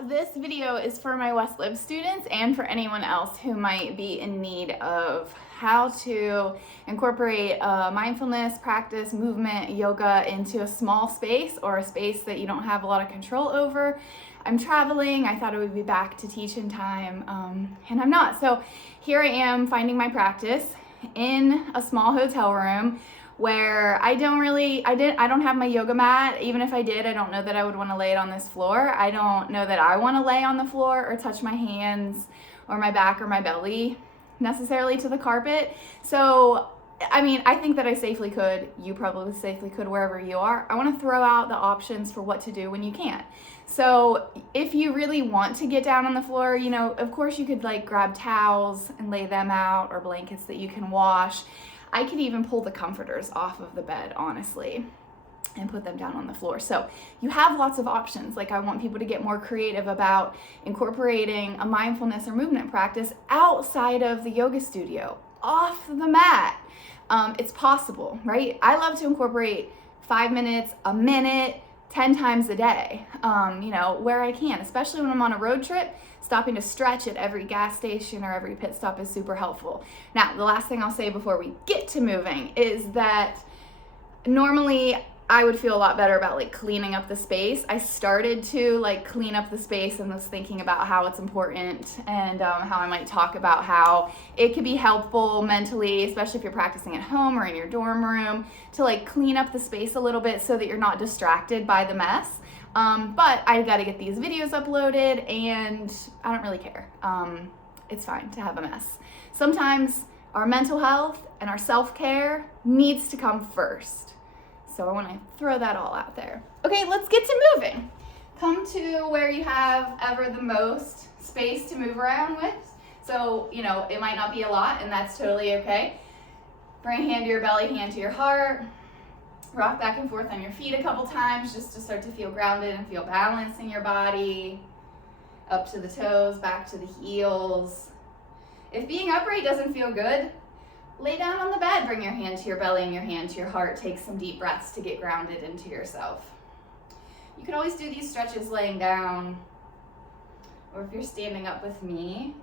this video is for my West Lib students and for anyone else who might be in need of how to incorporate mindfulness, practice, movement, yoga into a small space or a space that you don't have a lot of control over. I'm traveling, I thought I would be back to teach in time, and I'm not. So here I am finding my practice in a small hotel room where I don't have my yoga mat. Even if I did, I don't know that I would want to lay it on this floor. I don't know that I want to lay on the floor or touch my hands or my back or my belly necessarily to the carpet. So, I mean, I think that I safely could. You probably safely could wherever you are. I want to throw out the options for what to do when you can't. So if you really want to get down on the floor, you know, of course you could like grab towels and lay them out or blankets that you can wash. I could even pull the comforters off of the bed, honestly, and put them down on the floor. So you have lots of options. Like, I want people to get more creative about incorporating a mindfulness or movement practice outside of the yoga studio, off the mat. It's possible, right? I love to incorporate 5 minutes, a minute, 10 times a day, you know, where I can, especially when I'm on a road trip. Stopping to stretch at every gas station or every pit stop is super helpful. Now, the last thing I'll say before we get to moving is that normally I would feel a lot better about like cleaning up the space. I started to like clean up the space and was thinking about how it's important and how I might talk about how it could be helpful mentally, especially if you're practicing at home or in your dorm room, to like clean up the space a little bit so that you're not distracted by the mess. But I got to get these videos uploaded and I don't really care. It's fine to have a mess. Sometimes our mental health and our self-care needs to come first. So I want to throw that all out there. Okay, let's get to moving. Come to where you have ever the most space to move around with. So, you know, it might not be a lot and that's totally okay. Bring a hand to your belly, hand to your heart. Rock back and forth on your feet a couple times just to start to feel grounded and feel balance in your body. Up to the toes, back to the heels. If being upright doesn't feel good, lay down on the bed. Bring your hand to your belly and your hand to your heart. Take some deep breaths to get grounded into yourself. You can always do these stretches laying down, or if you're standing up with me,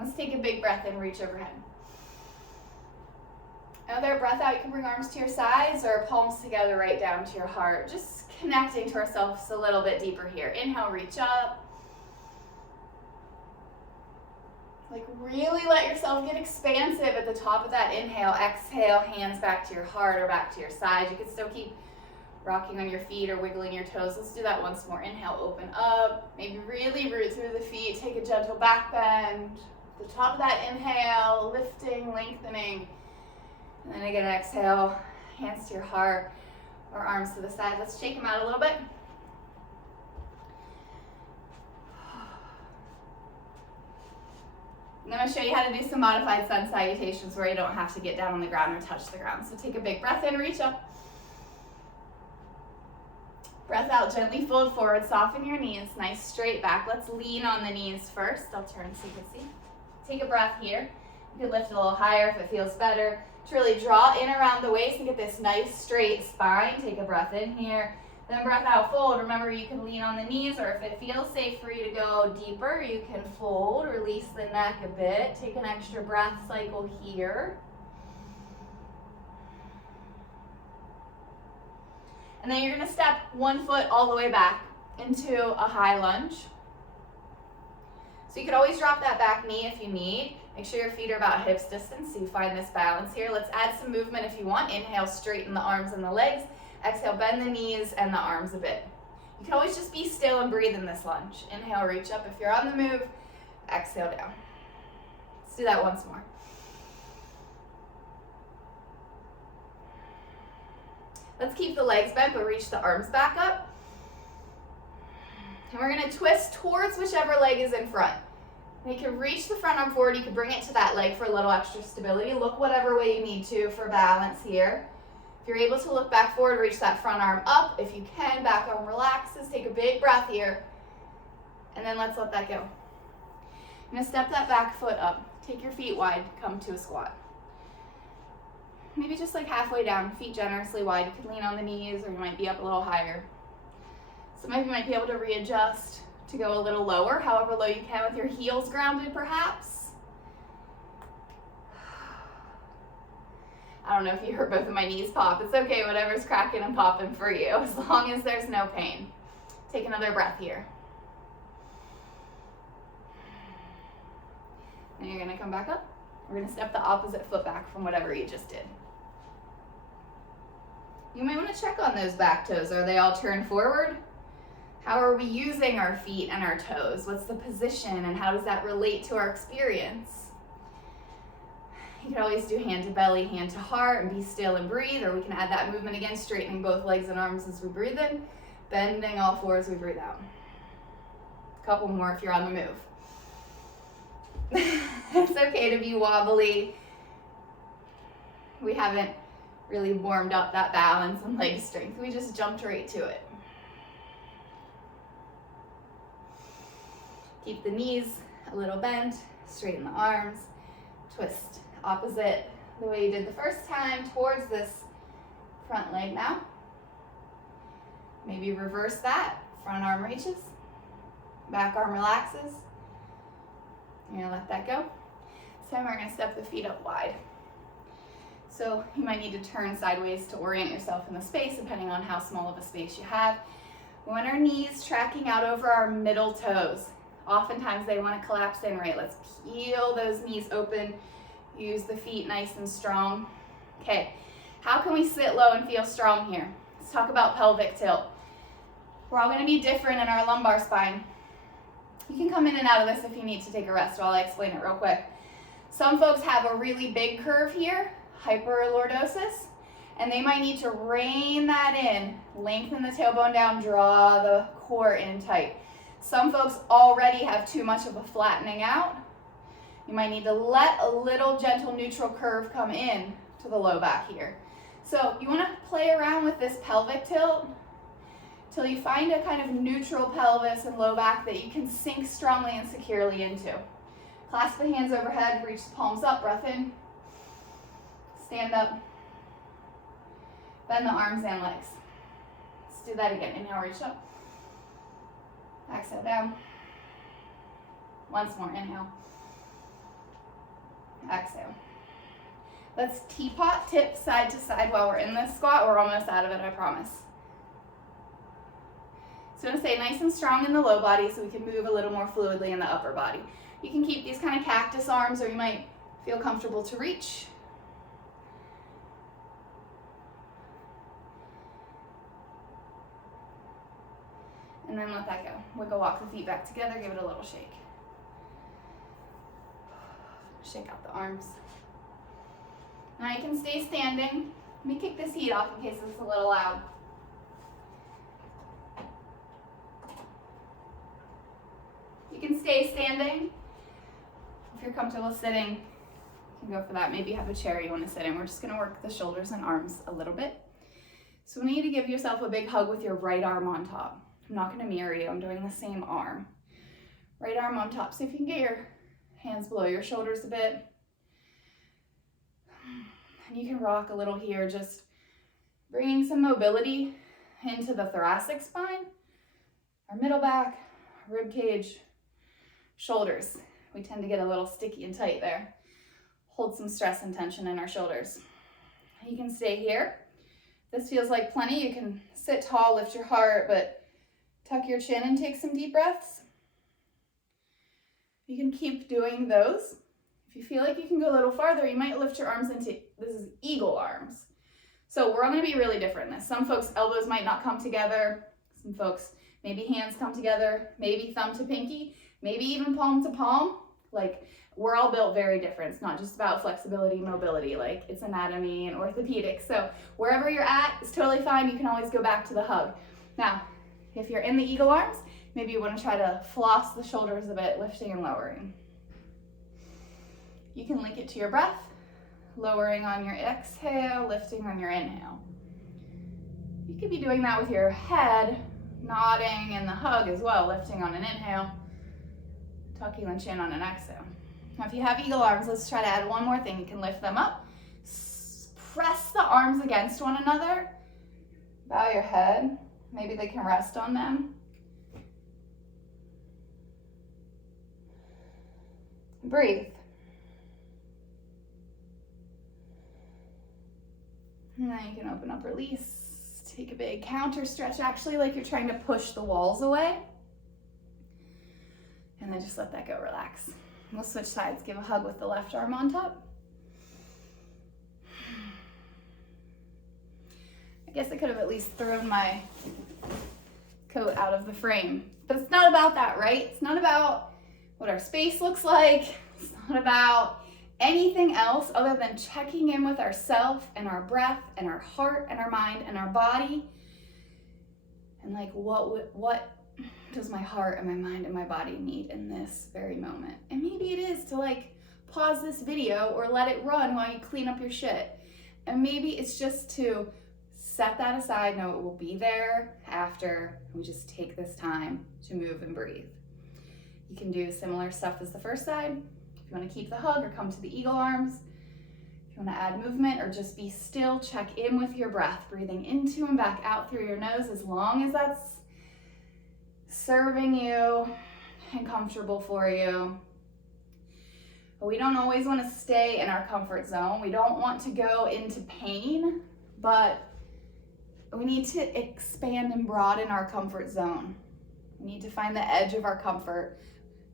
let's take a big breath in, reach overhead. Another breath out, you can bring arms to your sides or palms together right down to your heart. Just connecting to ourselves a little bit deeper here. Inhale, reach up. Like really let yourself get expansive at the top of that inhale. Exhale, hands back to your heart or back to your side. You can still keep rocking on your feet or wiggling your toes. Let's do that once more. Inhale, open up. Maybe really root through the feet. Take a gentle back bend. The top of that inhale, lifting, lengthening. And then again, exhale, hands to your heart or arms to the side. Let's shake them out a little bit. And I'm going to show you how to do some modified sun salutations where you don't have to get down on the ground or touch the ground. So take a big breath in, reach up. Breath out, gently fold forward, soften your knees, nice straight back. Let's lean on the knees first. I'll turn so you can see. Take a breath here. You can lift a little higher if it feels better. To really draw in around the waist and get this nice straight spine. Take a breath in here. Then breath out, fold. Remember, you can lean on the knees, or if it feels safe for you to go deeper, you can fold, release the neck a bit. Take an extra breath cycle here. And then you're going to step one foot all the way back into a high lunge. So you could always drop that back knee if you need. Make sure your feet are about hips distance so you find this balance here. Let's add some movement if you want. Inhale, straighten the arms and the legs. Exhale, bend the knees and the arms a bit. You can always just be still and breathe in this lunge. Inhale, reach up if you're on the move. Exhale down. Let's do that once more. Let's keep the legs bent, but reach the arms back up. And we're going to twist towards whichever leg is in front. And you can reach the front arm forward. You can bring it to that leg for a little extra stability. Look whatever way you need to for balance here. If you're able to look back forward, reach that front arm up. If you can, back arm relaxes. Take a big breath here. And then let's let that go. I'm going to step that back foot up. Take your feet wide. Come to a squat. Maybe just like halfway down, feet generously wide. You can lean on the knees or you might be up a little higher. Some of you might be able to readjust to to go a little lower, however low you can with your heels grounded perhaps. I don't know if you heard both of my knees pop. It's okay, whatever's cracking and popping for you, as long as there's no pain. Take another breath here. And you're gonna come back up. We're gonna step the opposite foot back from whatever you just did. You may wanna check on those back toes. Are they all turned forward? How are we using our feet and our toes? What's the position and how does that relate to our experience? You can always do hand to belly, hand to heart, and be still and breathe, or we can add that movement again, straightening both legs and arms as we breathe in, bending all four as we breathe out. A couple more if you're on the move. It's okay to be wobbly. We haven't really warmed up that balance and leg strength. We just jumped right to it. Keep the knees a little bent, straighten the arms, twist opposite the way you did the first time towards this front leg now. Maybe reverse that, front arm reaches, back arm relaxes. You're gonna let that go. This time we're gonna step the feet up wide. So you might need to turn sideways to orient yourself in the space depending on how small of a space you have. We want our knees tracking out over our middle toes. Oftentimes they want to collapse in, right? Let's peel those knees open. Use the feet nice and strong. Okay, how can we sit low and feel strong here? Let's talk about pelvic tilt. We're all gonna be different in our lumbar spine. You can come in and out of this if you need to take a rest while I explain it real quick. Some folks have a really big curve here, hyperlordosis, and they might need to rein that in, lengthen the tailbone down, draw the core in tight. Some folks already have too much of a flattening out. You might need to let a little gentle neutral curve come in to the low back here. So you want to play around with this pelvic tilt till you find a kind of neutral pelvis and low back that you can sink strongly and securely into. Clasp the hands overhead, reach the palms up, breath in. Stand up. Bend the arms and legs. Let's do that again. Inhale, reach up. Exhale down. Once more, inhale. Exhale. Let's teapot tip side to side while we're in this squat. We're almost out of it, I promise. So I'm gonna stay nice and strong in the low body so we can move a little more fluidly in the upper body. You can keep these kind of cactus arms, or you might feel comfortable to reach. And then let that go. Wiggle, walk the feet back together, give it a little shake. Shake out the arms. Now you can stay standing. Let me kick this heat off in case it's a little loud. You can stay standing. If you're comfortable sitting, you can go for that. Maybe you have a chair you want to sit in. We're just going to work the shoulders and arms a little bit. So we need to give yourself a big hug with your right arm on top. I'm not going to mirror you. I'm doing the same arm. Right arm on top. So if you can get your hands below your shoulders a bit. And you can rock a little here, just bringing some mobility into the thoracic spine, our middle back, rib cage, shoulders. We tend to get a little sticky and tight there. Hold some stress and tension in our shoulders. You can stay here. This feels like plenty. You can sit tall, lift your heart, but tuck your chin and take some deep breaths. You can keep doing those. If you feel like you can go a little farther, you might lift your arms into, this is eagle arms. So we're all gonna be really different in this. Some folks' elbows might not come together. Some folks, maybe hands come together, maybe thumb to pinky, maybe even palm to palm. Like, we're all built very different. It's not just about flexibility, mobility, like it's anatomy and orthopedics. So wherever you're at is totally fine. You can always go back to the hug. Now, if you're in the eagle arms, maybe you want to try to floss the shoulders a bit, lifting and lowering. You can link it to your breath, lowering on your exhale, lifting on your inhale. You could be doing that with your head, nodding in the hug as well, lifting on an inhale, tucking the chin on an exhale. Now, if you have eagle arms, let's try to add one more thing. You can lift them up, press the arms against one another, bow your head. Maybe they can rest on them. Breathe. And then you can open up, release. Take a big counter stretch, actually like you're trying to push the walls away. And then just let that go, relax. We'll switch sides, give a hug with the left arm on top. I guess I could have at least thrown my coat out of the frame. But it's not about that, right? It's not about what our space looks like. It's not about anything else other than checking in with ourselves and our breath and our heart and our mind and our body. And like, what does my heart and my mind and my body need in this very moment? And maybe it is to like pause this video or let it run while you clean up your shit. And maybe it's just to set that aside, know it will be there after we just take this time to move and breathe. You can do similar stuff as the first side. If you want to keep the hug or come to the eagle arms. If you want to add movement or just be still, check in with your breath, breathing into and back out through your nose as long as that's serving you and comfortable for you. But we don't always want to stay in our comfort zone. We don't want to go into pain, but we need to expand and broaden our comfort zone. We need to find the edge of our comfort.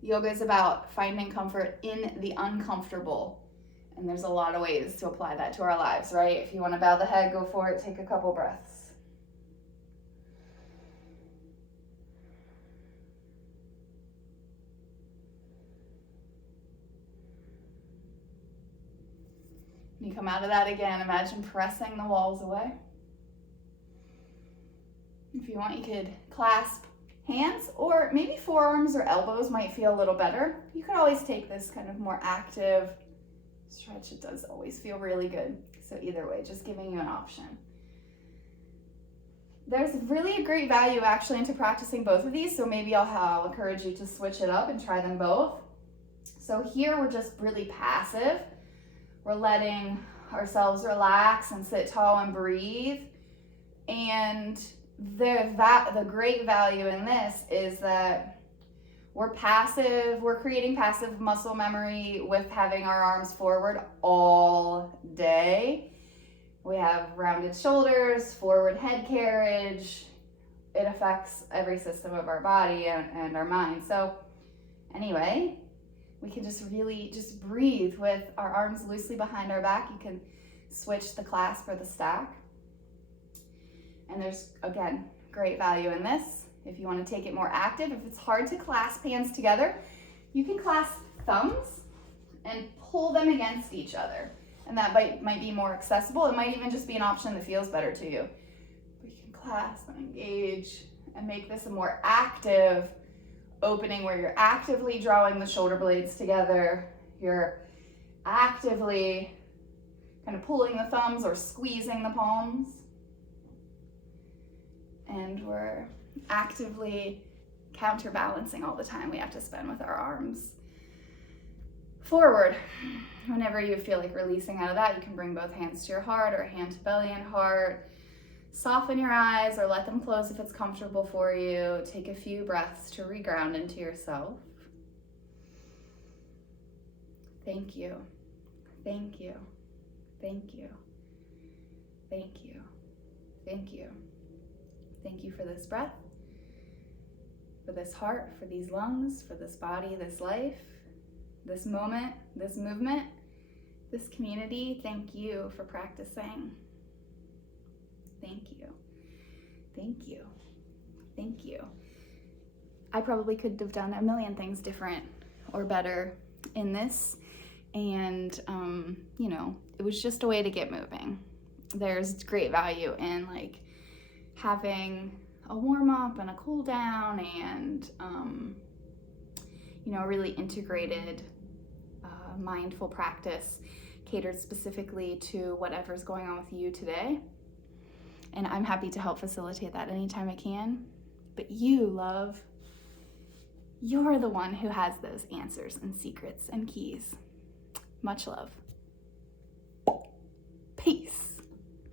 Yoga is about finding comfort in the uncomfortable. And there's a lot of ways to apply that to our lives, right? If you want to bow the head, go for it. Take a couple breaths. When you come out of that again, imagine pressing the walls away. If you want, you could clasp hands, or maybe forearms or elbows might feel a little better. You could always take this kind of more active stretch. It does always feel really good. So either way, just giving you an option. There's really a great value actually into practicing both of these, so maybe I'll encourage you to switch it up and try them both. So here we're just really passive. We're letting ourselves relax and sit tall and breathe. And the great value in this is that we're passive, we're creating passive muscle memory with having our arms forward all day. We have rounded shoulders, forward head carriage. It affects every system of our body and our mind. So anyway, we can just really just breathe with our arms loosely behind our back. You can switch the clasp or the stack. And there's, again, great value in this. If you want to take it more active, if it's hard to clasp hands together, you can clasp thumbs and pull them against each other. And that might be more accessible. It might even just be an option that feels better to you. But you can clasp and engage and make this a more active opening where you're actively drawing the shoulder blades together. You're actively kind of pulling the thumbs or squeezing the palms. And we're actively counterbalancing all the time we have to spend with our arms forward. Whenever you feel like releasing out of that, you can bring both hands to your heart or hand to belly and heart. Soften your eyes or let them close if it's comfortable for you. Take a few breaths to reground into yourself. Thank you. Thank you. Thank you. Thank you. Thank you. Thank you for this breath, for this heart, for these lungs, for this body, this life, this moment, this movement, this community. Thank you for practicing. Thank you. Thank you. Thank you. I probably could have done a million things different or better in this. And, it was just a way to get moving. There's great value in like having a warm up and a cool down and, really integrated, mindful practice catered specifically to whatever's going on with you today. And I'm happy to help facilitate that anytime I can. But you, love, you're the one who has those answers and secrets and keys. Much love.